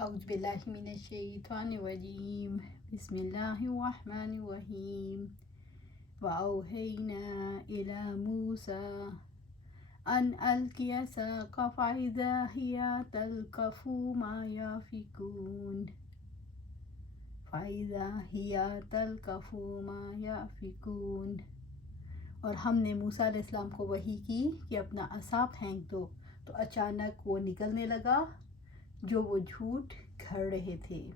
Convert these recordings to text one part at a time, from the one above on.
أعوذ بالله من الشيطان الرجيم بسم الله الرحمن الرحيم وأوحينا إلى موسى أن ألق عصاك فإذا هي تلقف ما يأفكون اور ہم نے موسیٰ علیہ السلام کو وحی کی کہ اپنا عصا پھینک دو، تو اچانک وہ نکلنے لگا جو وہ جھوٹ گھڑ رہے تھے۔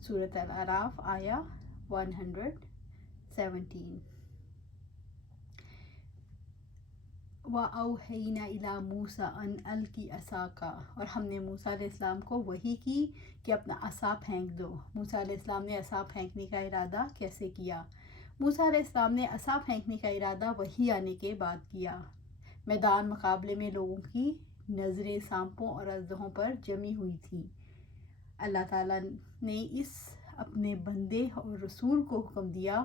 سورۃ الاعراف آیا 117۔ وَأَوْحَيْنَا إِلَىٰ مُوسَىٰ أَنْ أَلْقِ عَصَاكَ، اور ہم نے موسیٰ علیہ السلام کو وحی کی کہ اپنا عصا پھینک دو۔ موسیٰ علیہ السلام نے عصا پھینکنے کا ارادہ کیسے کیا؟ موسیٰ علیہ السلام نے عصا پھینکنے کا ارادہ وحی آنے کے بعد کیا۔ میدان مقابلے میں لوگوں کی نظریں سانپوں اور اژدہوں پر جمی ہوئی تھیں۔ اللہ تعالیٰ نے اس اپنے بندے اور رسول کو حکم دیا،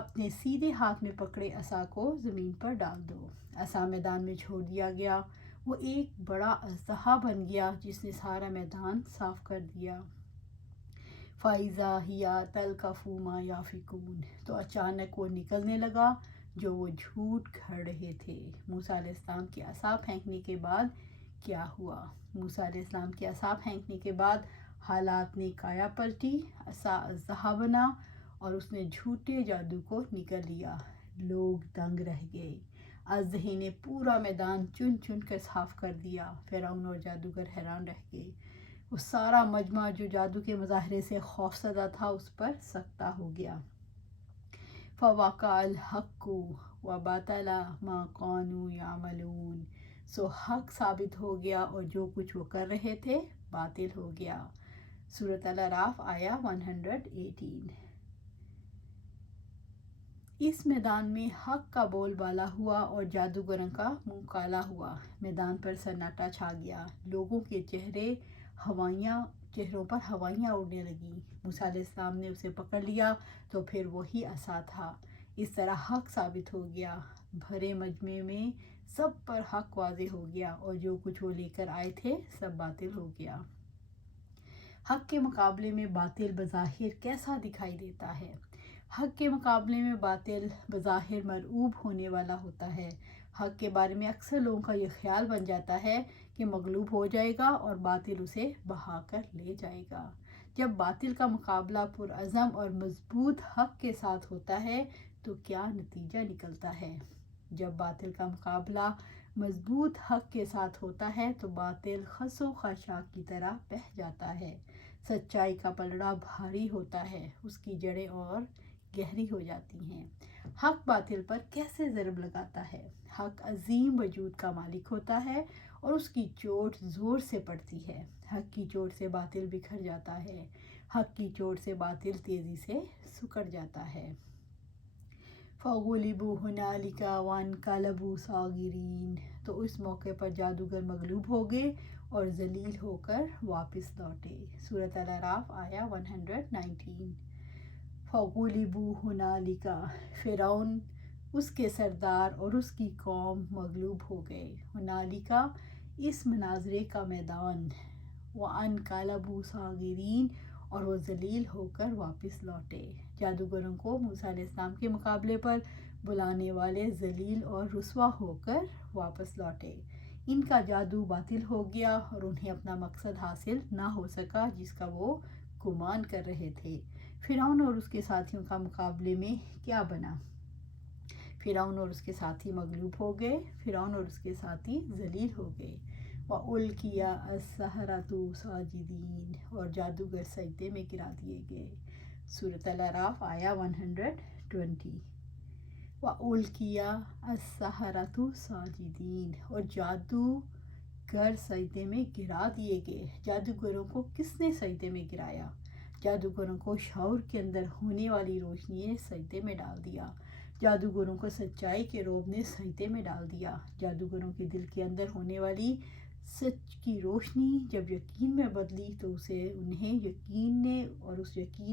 اپنے سیدھے ہاتھ میں پکڑے عصا کو زمین پر ڈال دو۔ عصا میدان میں چھوڑ دیا گیا، وہ ایک بڑا اژدہا بن گیا جس نے سارا میدان صاف کر دیا۔ فَإِذَا هِيَ تَلْقَفُ مَا يَأْفِكُونَ، تو اچانک وہ نکلنے لگا جو وہ جھوٹ گھڑ رہے تھے۔ موسیٰ علیہ السلام کے عصا پھینکنے کے بعد کیا ہوا؟ موسیٰ علیہ السلام کے عصا پھینکنے کے بعد حالات نے کایا پلٹی، عصا اژدہا بنا اور اس نے جھوٹے جادو کو نگل لیا۔ لوگ دنگ رہ گئے۔ اژدہے نے پورا میدان چن چن کر صاف کر دیا۔ فرعون اور جادوگر حیران رہ گئے۔ وہ سارا مجمع جو جادو کے مظاہرے سے خوفزدہ تھا اس پر سکتہ ہو گیا۔ فَوَقَعَ الْحَقُّ وَبَطَلَ مَا كَانُوا يَعْمَلُونَ، سو حق ثابت ہو گیا اور جو کچھ وہ کر رہے تھے باطل ہو گیا۔ سورۃ الاعراف آیا 118۔ اس میدان میں حق کا بول بالا ہوا اور جادوگروں کا منہ کالا ہوا۔ میدان پر سناٹا چھا گیا، لوگوں کے چہروں پر ہوائیاں اڑنے لگیں۔ موسیٰ علیہ السلام نے اسے پکڑ لیا تو پھر وہی عصا تھا۔ اس طرح حق ثابت ہو گیا، بھرے مجمع میں سب پر حق واضح ہو گیا اور جو کچھ وہ لے کر آئے تھے سب باطل ہو گیا۔ حق کے مقابلے میں باطل بظاہر کیسا دکھائی دیتا ہے؟ حق کے مقابلے میں باطل بظاہر مرعوب ہونے والا ہوتا ہے۔ حق کے بارے میں اکثر لوگوں کا یہ خیال بن جاتا ہے کہ مغلوب ہو جائے گا اور باطل اسے بہا کر لے جائے گا۔ جب باطل کا مقابلہ پرعزم اور مضبوط حق کے ساتھ ہوتا ہے تو کیا نتیجہ نکلتا ہے؟ جب باطل کا مقابلہ مضبوط حق کے ساتھ ہوتا ہے تو باطل خس و خاشاک کی طرح بہہ جاتا ہے۔ سچائی کا پلڑا بھاری ہوتا ہے، اس کی جڑیں اور گہری ہو جاتی ہیں۔ حق باطل پر کیسے ضرب لگاتا ہے؟ حق عظیم وجود کا مالک ہوتا ہے اور اس کی چوٹ زور سے پڑتی ہے۔ حق کی چوٹ سے باطل بکھر جاتا ہے، حق کی چوٹ سے باطل تیزی سے سکڑ جاتا ہے۔ فَغُلِبُوا هُنَالِكَ وَانقَلَبُوا صَاغِرِينَ، تو اس موقع پر جادوگر مغلوب ہو گئے اور ذلیل ہو کر واپس لوٹے۔ سورۃ الاعراف آیا 119۔ فَغُلِبُوا هُنَالِكَ، فرعون، اس کے سردار اور اس کی قوم مغلوب ہو گئے۔ هُنَالِكَ اس مناظرے کا میدان، وَانقَلَبُوا صَاغِرِينَ، اور وہ ذلیل ہو کر واپس لوٹے۔ جادوگروں کو موسیٰ علیہ السلام کے مقابلے پر بلانے والے ذلیل اور رسوا ہو کر واپس لوٹے۔ ان کا جادو باطل ہو گیا اور انہیں اپنا مقصد حاصل نہ ہو سکا جس کا وہ گمان کر رہے تھے۔ فرعون اور اس کے ساتھیوں کا مقابلے میں کیا بنا؟ فرعون اور اس کے ساتھی مغلوب ہو گئے، فرعون اور اس کے ساتھی ذلیل ہو گئے۔ وَأُلْقِيَ السَّحَرَةُ سَاجِدِينَ، اور جادوگر سجدے میں گرا دیے گئے۔ سورۃ الاعراف آیا 120۔ وَأُلْقِيَ السَّحَرَةُ سَاجِدِينَ، اور جادوگر سجدے میں گرا دیے گئے۔ جادوگروں کو کس نے سجدے میں گرایا؟ جادوگروں کو شعور کے اندر ہونے والی روشنی نے سجدے میں ڈال دیا۔ جادوگروں کو سچائی کے رعب نے سجدے میں ڈال دیا۔ جادوگروں کے دل کے اندر ہونے والی سچ کی روشنی جب یقین میں بدلی تو اس یقین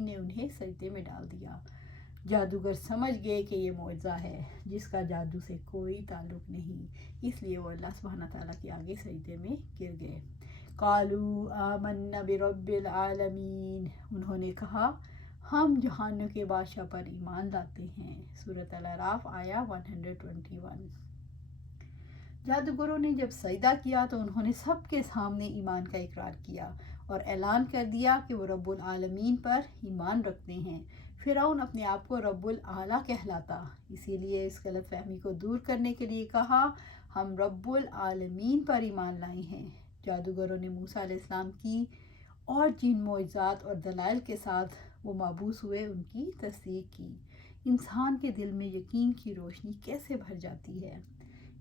نے انہیں سجدے میں ڈال دیا۔ جادوگر سمجھ گئے کہ یہ معجزہ ہے جس کا جادو سے کوئی تعلق نہیں، اس لیے وہ اللہ سبحانہ تعالیٰ کے آگے سجدے میں گر گئے۔ قالوا آمنا برب العالمین، انہوں نے کہا ہم جہانوں کے بادشاہ پر ایمان لاتے ہیں۔ سورۃ الاعراف آیا 121۔ جادوگروں نے جب سجدہ کیا تو انہوں نے سب کے سامنے ایمان کا اقرار کیا اور اعلان کر دیا کہ وہ رب العالمین پر ایمان رکھتے ہیں۔ فرعون اپنے آپ کو رب الاعلیٰ کہلاتا، اسی لیے اس غلط فہمی کو دور کرنے کے لیے کہا ہم رب العالمین پر ایمان لائے ہیں۔ جادوگروں نے موسیٰ علیہ السلام کی اور جن معجزات اور دلائل کے ساتھ وہ مبعوث ہوئے ان کی تصدیق کی۔ انسان کے دل میں یقین کی روشنی کیسے بھر جاتی ہے؟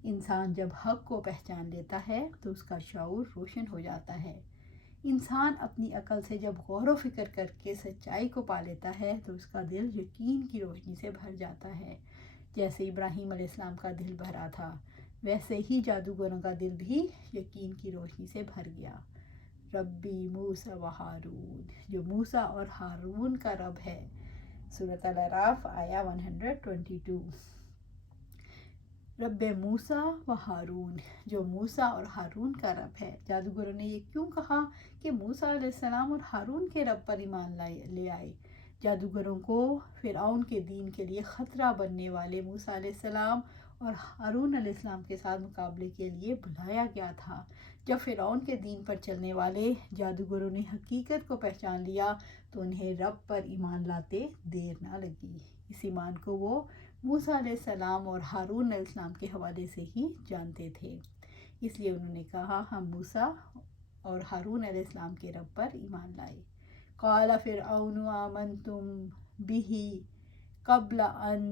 انسان جب حق کو پہچان لیتا ہے تو اس کا شعور روشن ہو جاتا ہے۔ انسان اپنی عقل سے جب غور و فکر کر کے سچائی کو پا لیتا ہے تو اس کا دل یقین کی روشنی سے بھر جاتا ہے۔ جیسے ابراہیم علیہ السلام کا دل بھرا تھا، ویسے ہی جادوگروں کا دل بھی یقین کی روشنی سے بھر گیا۔ ربی موسیٰ و ہارون، جو موسیٰ اور ہارون کا رب ہے۔ سورۃ الاعراف آیا 122۔ رب موسیٰ و ہارون، جو موسیٰ اور ہارون کا رب ہے۔ جادوگروں نے یہ کیوں کہا کہ موسیٰ علیہ السلام اور ہارون کے رب پر ایمان لے آئے؟ جادوگروں کو فرعون کے دین کے لیے خطرہ بننے والے موسیٰ علیہ السلام اور ہارون علیہ السلام کے ساتھ مقابلے کے لیے بلایا گیا تھا۔ جب فرعون کے دین پر چلنے والے جادوگروں نے حقیقت کو پہچان لیا تو انہیں رب پر ایمان لاتے دیر نہ لگی۔ اس ایمان کو وہ موسیٰ علیہ السلام اور ہارون علیہ السلام کے حوالے سے ہی جانتے تھے، اس لیے انہوں نے کہا ہم موسیٰ اور ہارون علیہ السلام کے رب پر ایمان لائے۔ قال فرعون آمنتم به قبل ان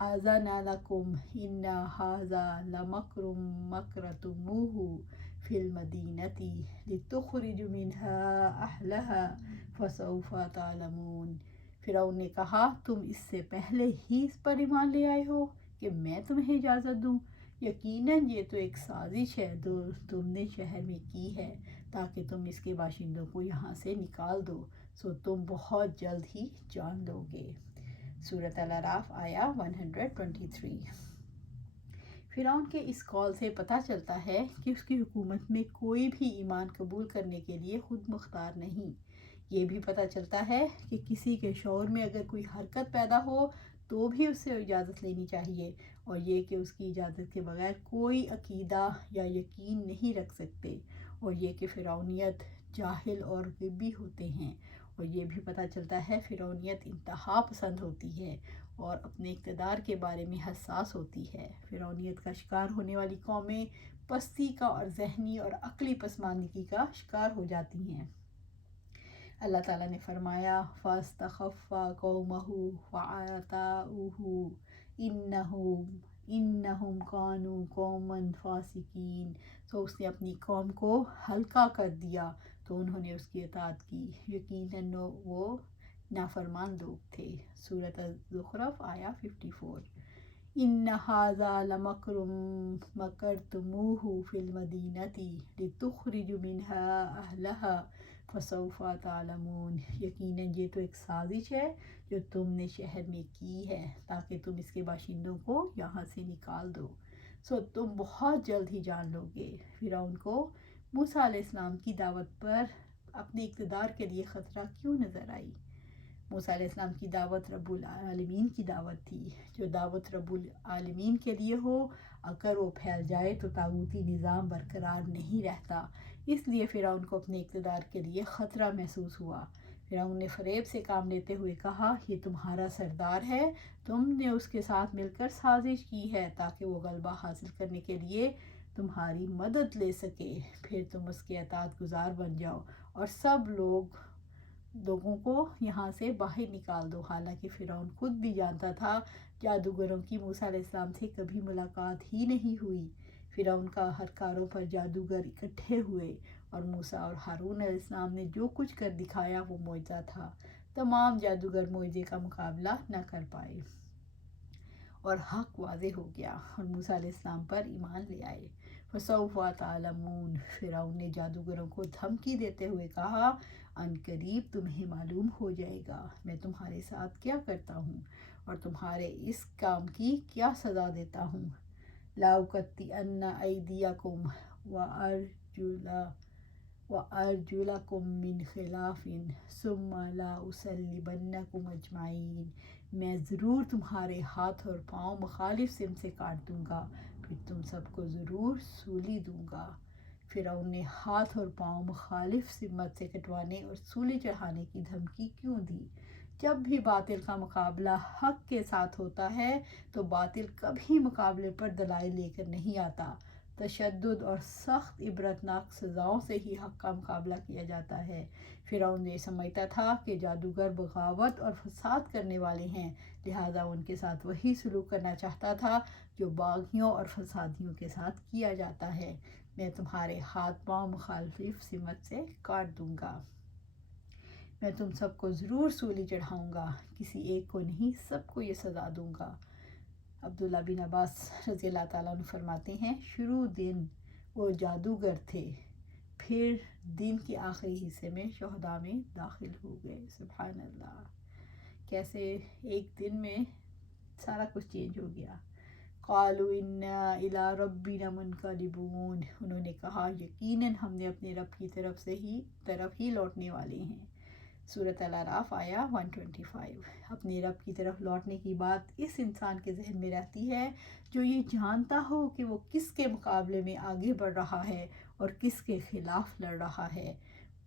آذن لكم ان هذا لمکر مکرتموہ فی المدینۃ لتخرجوا منها اہلها فسوف تعلمون۔ فرعون نے کہا تم اس سے پہلے ہی اس پر ایمان لے آئے ہو کہ میں تمہیں اجازت دوں؟ یقیناً یہ تو ایک سازش ہے جو تم نے شہر میں کی ہے تاکہ تم اس کے باشندوں کو یہاں سے نکال دو، سو تم بہت جلد ہی جان لو گے۔ سورۃ الاعراف آیا 123۔ فرعون کے اس قول سے پتہ چلتا ہے کہ اس کی حکومت میں کوئی بھی ایمان قبول کرنے کے لیے خود مختار نہیں۔ یہ بھی پتہ چلتا ہے کہ کسی کے شعور میں اگر کوئی حرکت پیدا ہو تو بھی اس سے اجازت لینی چاہیے، اور یہ کہ اس کی اجازت کے بغیر کوئی عقیدہ یا یقین نہیں رکھ سکتے، اور یہ کہ فرعونیت جاہل اور غبی ہوتے ہیں، اور یہ بھی پتہ چلتا ہے فرعونیت انتہا پسند ہوتی ہے اور اپنے اقتدار کے بارے میں حساس ہوتی ہے۔ فرعونیت کا شکار ہونے والی قومیں پستی کا اور ذہنی اور عقلی پسماندگی کا شکار ہو جاتی ہیں۔ اللہ تعالیٰ نے فرمایا فَاسْتَخَفَّ قَوْمَهُ فَعَاتَوْهُ إِنَّهُمْ كَانُوا قَوْمًا فَاسِقِينَ، تو اس نے اپنی قوم کو ہلکا کر دیا تو انہوں نے اس کی اطاعت کی، یقیناً وہ نافرمان لوگ تھے۔ سورۃ الزخرف آیا 54۔ إِنَّ هَذَا لَمَکْرٌ مَکَرْتُمُوہُ فِی الْمَدِینَةِ لِتُخْرِجُوا مِنْهَا أَہْلَهَا فَسَوْفَ تَعْلَمُونَ، یقیناً یہ تو ایک سازش ہے جو تم نے شہر میں کی ہے تاکہ تم اس کے باشندوں کو یہاں سے نکال دو، سو تم بہت جلد ہی جان لو گے۔ فرعون کو موسیٰ علیہ السلام کی دعوت پر اپنے اقتدار کے لیے خطرہ کیوں نظر آئی؟ موسیٰ علیہ السلام کی دعوت رب العالمین کی دعوت تھی۔ جو دعوت رب العالمین کے لیے ہو اگر وہ پھیل جائے تو طاغوتی نظام برقرار نہیں رہتا، اس لیے فرعون کو اپنے اقتدار کے لیے خطرہ محسوس ہوا۔ فرعون نے فریب سے کام لیتے ہوئے کہا یہ تمہارا سردار ہے، تم نے اس کے ساتھ مل کر سازش کی ہے تاکہ وہ غلبہ حاصل کرنے کے لیے تمہاری مدد لے سکے، پھر تم اس کے اطاعت گزار بن جاؤ اور سب لوگوں کو یہاں سے باہر نکال دو۔ حالانکہ فرعون خود بھی جانتا تھا جادوگروں کی موسیٰ علیہ السلام سے کبھی ملاقات ہی نہیں ہوئی۔ فرعون کا ہرکاروں پر جادوگر اکٹھے ہوئے اور موسیٰ اور ہارون علیہ السلام نے جو کچھ کر دکھایا وہ معجزہ تھا۔ تمام جادوگر معجزے کا مقابلہ نہ کر پائے اور حق واضح ہو گیا اور موسیٰ علیہ السلام پر ایمان لے آئے۔ فَسَوْفَ تَعْلَمُونَ، فرعون نے جادوگروں کو دھمکی دیتے ہوئے کہا ان قریب تمہیں معلوم ہو جائے گا میں تمہارے ساتھ کیا کرتا ہوں اور تمہارے اس کام کی کیا سزا دیتا ہوں۔ لَأُقَطِّعَنَّ أَيْدِيَكُمْ وَأَرْجُلَكُم مِّنْ خِلَافٍ ثُمَّ لَأُصَلِّبَنَّكُمْ أَجْمَعِينَ، میں ضرور تمہارے ہاتھ اور پاؤں مخالف سمت سے کاٹ دوں گا، پھر تم سب کو ضرور سولی دوں گا۔ فرعون نے ہاتھ اور پاؤں مخالف سمت سے کٹوانے اور سولی چڑھانے کی دھمکی کیوں دی؟ جب بھی باطل کا مقابلہ حق کے ساتھ ہوتا ہے تو باطل کبھی مقابلے پر دلائل لے کر نہیں آتا۔ تشدد اور سخت عبرتناک سزاؤں سے ہی حق کا مقابلہ کیا جاتا ہے۔ فرعون یہ سمجھتا تھا کہ جادوگر بغاوت اور فساد کرنے والے ہیں، لہٰذا ان کے ساتھ وہی سلوک کرنا چاہتا تھا جو باغیوں اور فسادیوں کے ساتھ کیا جاتا ہے۔ میں تمہارے ہاتھ پاؤں مخالف سمت سے کاٹ دوں گا، میں تم سب کو ضرور سولی چڑھاؤں گا، کسی ایک کو نہیں، سب کو یہ سزا دوں گا۔ عبداللہ بن عباس رضی اللہ تعالیٰ عنہ فرماتے ہیں، شروع دن وہ جادوگر تھے، پھر دن کے آخری حصے میں شہداء میں داخل ہو گئے۔ سبحان اللہ، کیسے ایک دن میں سارا کچھ چینج ہو گیا۔ قالوا انا الی ربنا منقلبون، انہوں نے کہا یقیناً ہم نے اپنے رب کی طرف ہی لوٹنے والے ہیں۔ سورۃ الاعراف آیہ 125۔ اپنے رب کی طرف لوٹنے کی بات اس انسان کے ذہن میں رہتی ہے جو یہ جانتا ہو کہ وہ کس کے مقابلے میں آگے بڑھ رہا ہے اور کس کے خلاف لڑ رہا ہے۔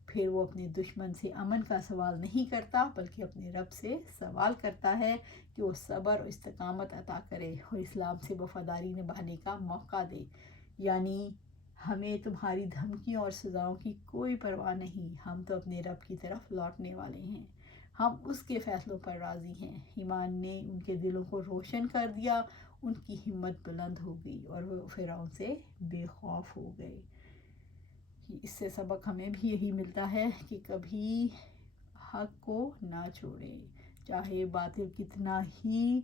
پھر وہ اپنے دشمن سے امن کا سوال نہیں کرتا بلکہ اپنے رب سے سوال کرتا ہے کہ وہ صبر اور استقامت عطا کرے اور اسلام سے وفاداری نبھانے کا موقع دے۔ یعنی ہمیں تمہاری دھمکیوں اور سزاؤں کی کوئی پرواہ نہیں، ہم تو اپنے رب کی طرف لوٹنے والے ہیں، ہم اس کے فیصلوں پر راضی ہیں۔ ایمان نے ان کے دلوں کو روشن کر دیا، ان کی ہمت بلند ہو گئی اور وہ فرعون سے بے خوف ہو گئے۔ اس سے سبق ہمیں بھی یہی ملتا ہے کہ کبھی حق کو نہ چھوڑیں، چاہے باطل کتنا ہی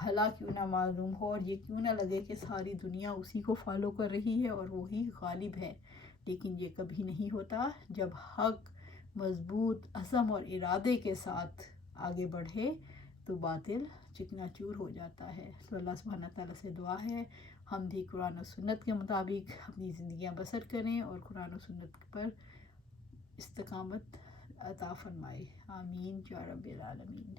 بھلا کیوں نہ معلوم ہو اور یہ کیوں نہ لگے کہ ساری دنیا اسی کو فالو کر رہی ہے اور وہی غالب ہے، لیکن یہ کبھی نہیں ہوتا۔ جب حق مضبوط عزم اور ارادے کے ساتھ آگے بڑھے تو باطل چکنا چور ہو جاتا ہے۔ تو اللہ سبحانہ تعالیٰ سے دعا ہے ہم بھی قرآن و سنت کے مطابق اپنی زندگیاں بسر کریں اور قرآن و سنت پر استقامت عطا فرمائے۔ آمین یا رب العالمین۔